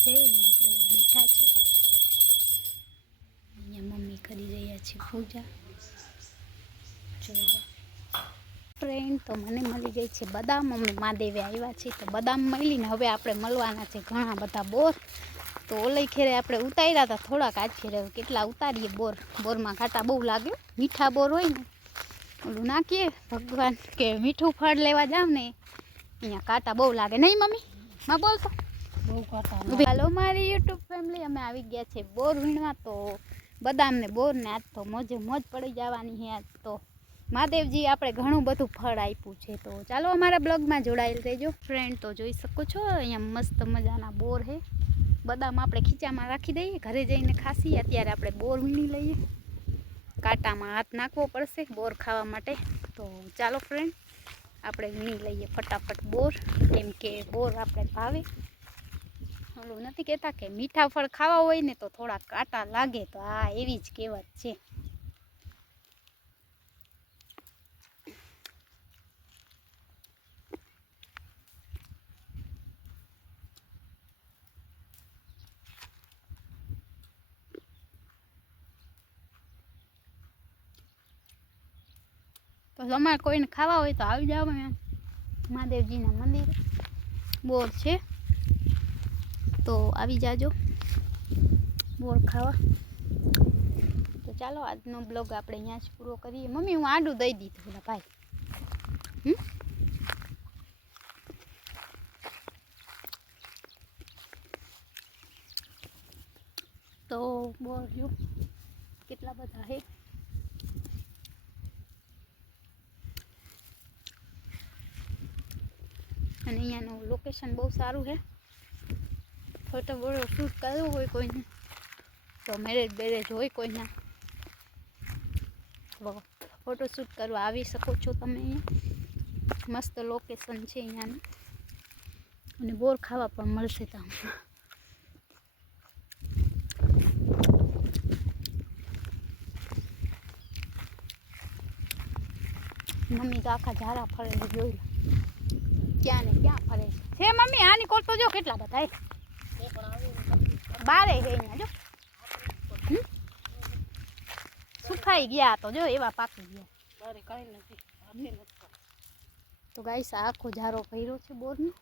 છે, દાદા બેઠા છે. અહીંયા મમ્મી કરી રહ્યા છે પૂજા. ફ્રેન્ડ તો મને મળી ગઈ છે બદામ. અમે મહાદેવે આવ્યા છે તો બદામ મળીને હવે આપણે મળવાના છે ઘણા બધા બોર. તો ઓલઈ ખેરે આપણે ઉતાર્યા હતા થોડાક આજ ખેરે કેટલા ઉતારીએ બોર? બોરમાં કાંટા બહુ લાગે. મીઠા બોર હોય ને. ઓલું નાખીએ. ભગવાન કે મીઠું ફળ લેવા જાવ ને અહીંયા કાંટા બહુ લાગે. નહીં મમ્મી? માં બોલતો. હાલો મારી યુટ્યુબ ફેમિલી, અમે આવી ગયા છે બોર વીણવા. તો બદામને બોર ને આજ તો મોજે મોજ પડી જવાની છે આજ તો. મહાદેવજી, આપણે ઘણું બધું ફળ આપ્યું છે તો ચાલો અમારા બ્લોગમાં જોડાયેલ રહેજો. ફ્રેન્ડ તો જોઈ શકો છો, અહીંયા મસ્ત મજાના બોર છે. બદામ આપણે ખીચામાં રાખી દઈએ, ઘરે જઈને ખાસી, અત્યારે આપણે બોર વીણી લઈએ. કાંટામાં હાથ નાખવો પડશે બોર ખાવા માટે. તો ચાલો ફ્રેન્ડ આપણે વીણી લઈએ ફટાફટ બોર, કેમ કે બોર આપણે ભાવે. ઓલું નથી કહેતા કે મીઠા ફળ ખાવા હોય ને તો થોડા કાંટા લાગે તો આ એવી જ કહેવત છે. તો તમારે કોઈને ખાવા હોય તો આવી જાઓ મહાદેવજીના મંદિરે. બોર છે. તો આવી જાજો. બોર ખાવા. તો ચાલો, આજનો બ્લોગ આપણે અહીંયા જ પૂરો કરીએ. મમ્મી, હું આડું દઈ દીધું બોલા ભાઈ. તો બોર જો કેટલા બધા છે અને અહીંયાનું લોકેશન બહુ સારું છે ફોટો બોટો શૂટ કરવો હોય કોઈને? તો મેરેજ બેરેજ હોય કોઈના? ફોટો શૂટ કરવા આવી શકો છો તમે મસ્ત લોકેશન છે અહીંયાનું. અને બોર ખાવા પણ મળશે તમને. મમ્મી તો આખા ઝારા ફરે જોઈ ક્યાં ને ક્યાં ફરે છે? મમ્મી, આની કોલ તો જો કેટલા બધા બારે હે અહીંયા જો? સુખાઈ ગયા તો જો એવા પાકી ગયા. મારે નથી. તો ગાઈસ આખો ઝારો ભર્યો છે બોરનો.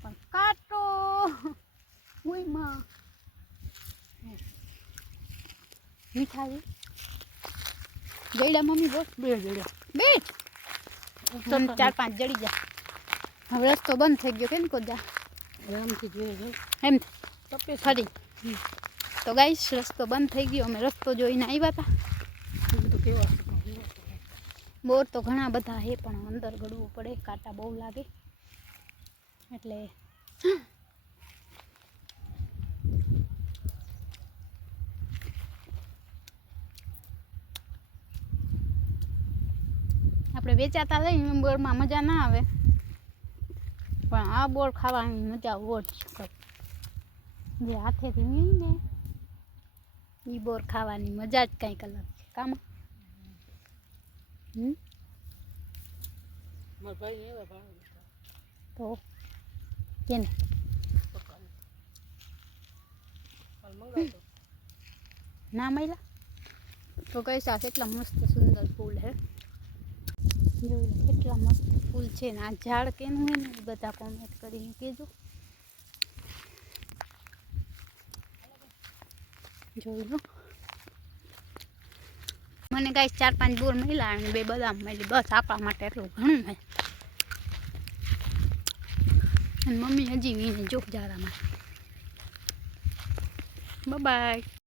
પણ કાટો ઉઈમાં મીઠાઈ. છે મમ્મી બોલ. બે જડ્યા બે ત્રણ ચાર પાંચ જડી જા હવે રસ્તો બંધ થઈ ગયો કેમ કોદા આરામથી જોઈએ એમ ફરી. તો ગાઈશ રસ્તો બંધ થઈ ગયો. અમે રસ્તો જોઈને આવ્યા હતા. બોર તો ઘણા બધા છે પણ અંદર ગળવું પડે કાંટા બહુ લાગે. એટલે આપણે વેચાતા લઈ બોરમાં મજા ના આવે. પણ આ બોર ખાવાની મજા ઓર છે. જે હાથેથી વીણી ને એ બોર ખાવાની મજા જ કંઈક અલગ છે. કામ. હમ? મારા ભાઈ એવા ભાવે બધા. તો કેને? તો કાલે કાલે મંગાવતો ના મળ્યા? તો કહીશ કેટલા મસ્ત સુંદર ફૂલ હે. જોઈ લો કેટલા મસ્ત ફૂલ છે ને. આ ઝાડ કેનું હે ને એ બધા કોમેન્ટ કરીને કહેજો. જોઈ લો. મને ગાઈસ ચાર પાંચ બોર મળ્યા અને બે બદામ મળી બસ આપણા માટે એટલું ઘણું હોય અને મમ્મી હજી વીને જોક જારામાં બાય